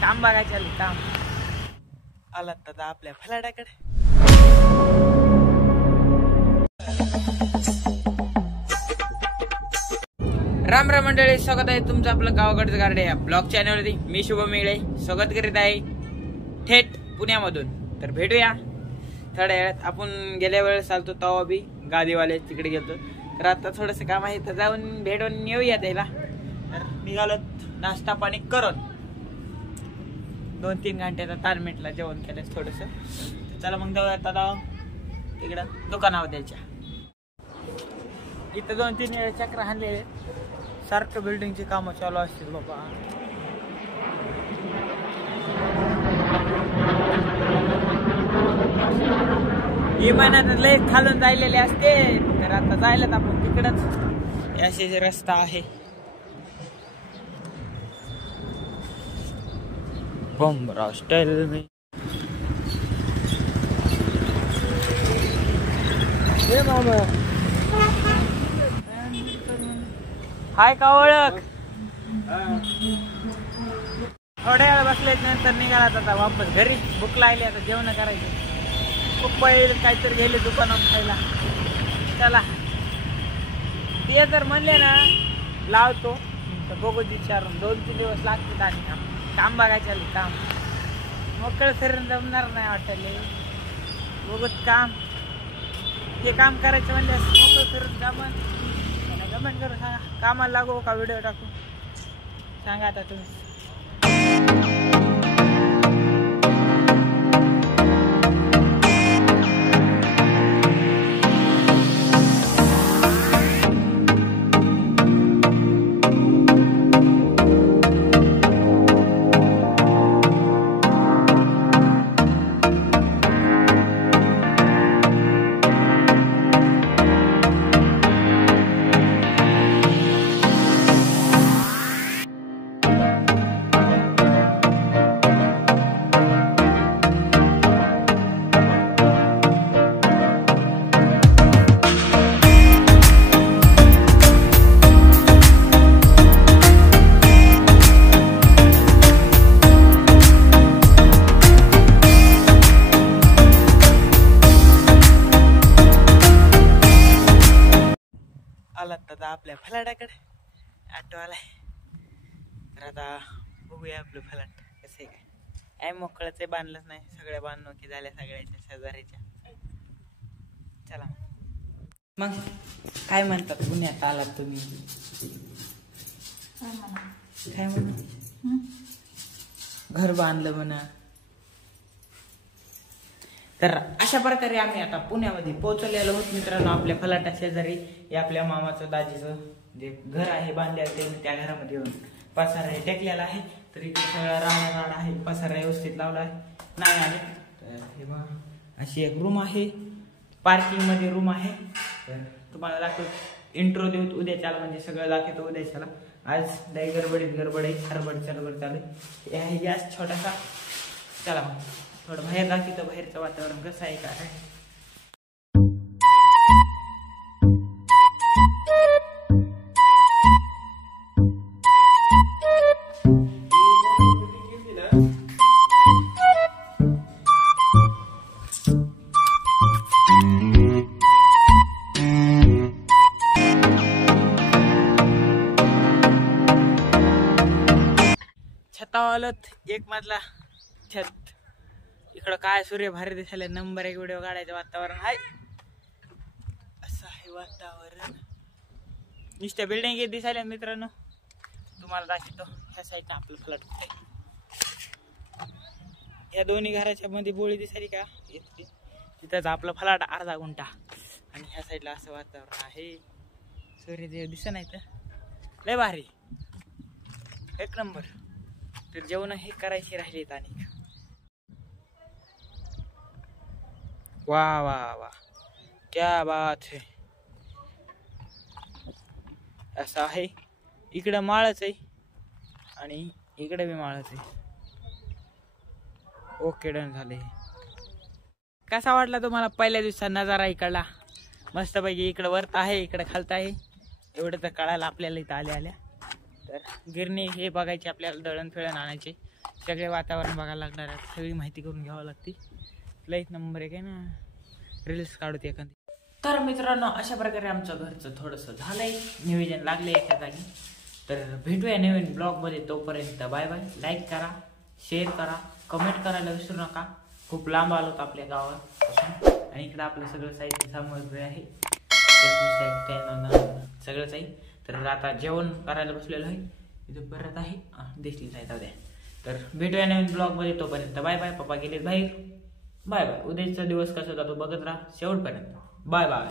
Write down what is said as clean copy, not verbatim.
काम बघायचं आलं काम आला दादा आपल्या फलाटाकडे। राम राम मंडळी, स्वागत आहे तुमचं आपलं गावाकडचं गार्डे या ब्लॉग चॅनलवरती। मी शुभम मिळे स्वागत करीत आहे थेट पुण्यामधून। तर भेटूया थोड्या वेळात। आपण गेल्या वेळेस आलतो तेव्हा बी गादीवाले तिकडे गेलतो, तर आता थोडंसं काम आहे तर जाऊन भेटून येऊया त्याला। तर निघालो नाश्ता पाणी करून 2-3 घंट्याचा तारमेटला जेवण केलं थोडंसं। चला मग जाऊया आता तिकडं दुकानावर द्यायच्या। इथं 2-3 वेळा चक्र हाणलेले, सारखं बिल्डिंगची कामं चालू असतील बाबा। इमानात लय खालून जायलेले असते, तर आता जायला आपण तिकडच असे रस्ता आहे। बमरा स्टाइल में हे मामा हाय का ओळख। थोड्या वेळ बसले नंतर निघाला आता वापस घरी। भूक लागली आता जेवण करायचं। खूप पहिले काहीतरी गेले दुकानात खायला। चला ते जर म्हणले ना लावतो तर बघू विचारून। 2-3 दिवस लागतील आणि काम बघायचं आलं काम। मोकळं फिरून जमणार नाही वाटले, बघत काम ते काम करायचं म्हणजे मोकळं फिरून जमन कमेंट करून सांगा। कामाला लागू का व्हिडिओ टाकू सांगा आता तुम्ही। आलात दादा आपल्या फलाटाकडे, ऑटो आलाय। तर आता बघूया आपलं फलाट कसं आहे काय। मोकळच बांधलंच नाही, सगळ्या बांधणुकी झाल्या सगळ्याच्या शेजारीच्या। चला मग काय म्हणतात पुण्यात आलात तुम्ही? काय म्हणा घर बांधलं म्हणा। तर अशा प्रकारे आम्ही आता पुण्यामध्ये पोहोचलेलो आहोत मित्रांनो। आपल्या फलाटा शेजारी हे आपल्या मामाचं दाजीचं जे घर आहे बांधलेलं, ते त्या घरामध्ये येऊन पसारा टेकलेला आहे। तर इथे सगळा राडा आहे, पसारा व्यवस्थित लावला आहे नाही आले। तर हे बघा अशी एक रूम आहे, पार्किंग मध्ये रूम आहे। तर तुम्हाला दाखवतो, इंट्रो देऊ उद्याच्याला, म्हणजे सगळं दाखवतो उद्याच्याला। आज लय गडबड आहे, हरबड चालू आहे गॅस छोटासा। चला मग थोडं बाहेर दाखवतो, बाहेरचं वातावरण कसं आहे काय। छतावालत एक मजला छत, इकडं काय सूर्य भारी दिसायला। नंबर 1 व्हिडिओ काढायचं वातावरण आहे, असं आहे वातावरण। नुसत्या बिल्डिंग दिसायला मित्रांनो। तुम्हाला दाखवतो ह्या साईडला आपलं फ्लॅट कुठे, या दोन्ही घराच्या मध्ये बोळी दिसायली का, तिथंच आपलं फ्लॅट अर्धा गुंठा। आणि ह्या साईडला असं वातावरण आहे, सूर्यदेव दिसत नाही तर लय भारी एक नंबर। तर जेवण हे करायची राहिलीत आणि वाह वाह वाह क्या बात है। असं आहे, इकडं माळच आहे आणि इकडे बी माळच आहे। ओके डन झाले। कसा वाटला तुम्हाला पहिल्या दिवसात नजारा इकडला? मस्तपैकी इकडं वरत आहे, इकडं खालत आहे, एवढं तर कळायला आपल्याला इथं आल्या। तर गिरणी हे बघायचे आपल्याला, दळण फिळण आणायचे। सगळे वातावरण बघायला लागणार आहे, सगळी माहिती करून घ्यावं लागते. लईच नंबर एक आहे ना, रील्स काढूत एखादी. तर मित्रांनो अशा प्रकारे आमचं घरचं थोडंसं झालंय, नियोजन लागले एका जागी. तर भेटूया नवीन ब्लॉगमध्ये. तोपर्यंत बाय बाय. लाईक करा, शेअर करा, कमेंट करायला विसरू नका. खूप लांब आलो आपल्या गावापासून आणि इकडं आपलं सगळं साहित्य सामग्री आहे, सगळंच आहे. तर आता जेवण करायला बसलेलं आहे, इथं परत आहे दिसली साहित्य द्या. तर भेटूया नवीन ब्लॉगमध्ये. तोपर्यंत बाय बाय. पप्पा गेलेत बाहेर. Bye bye. उद्याचा दिवस कसा जातो बघत राहा शेवटपर्यंत. Bye bye.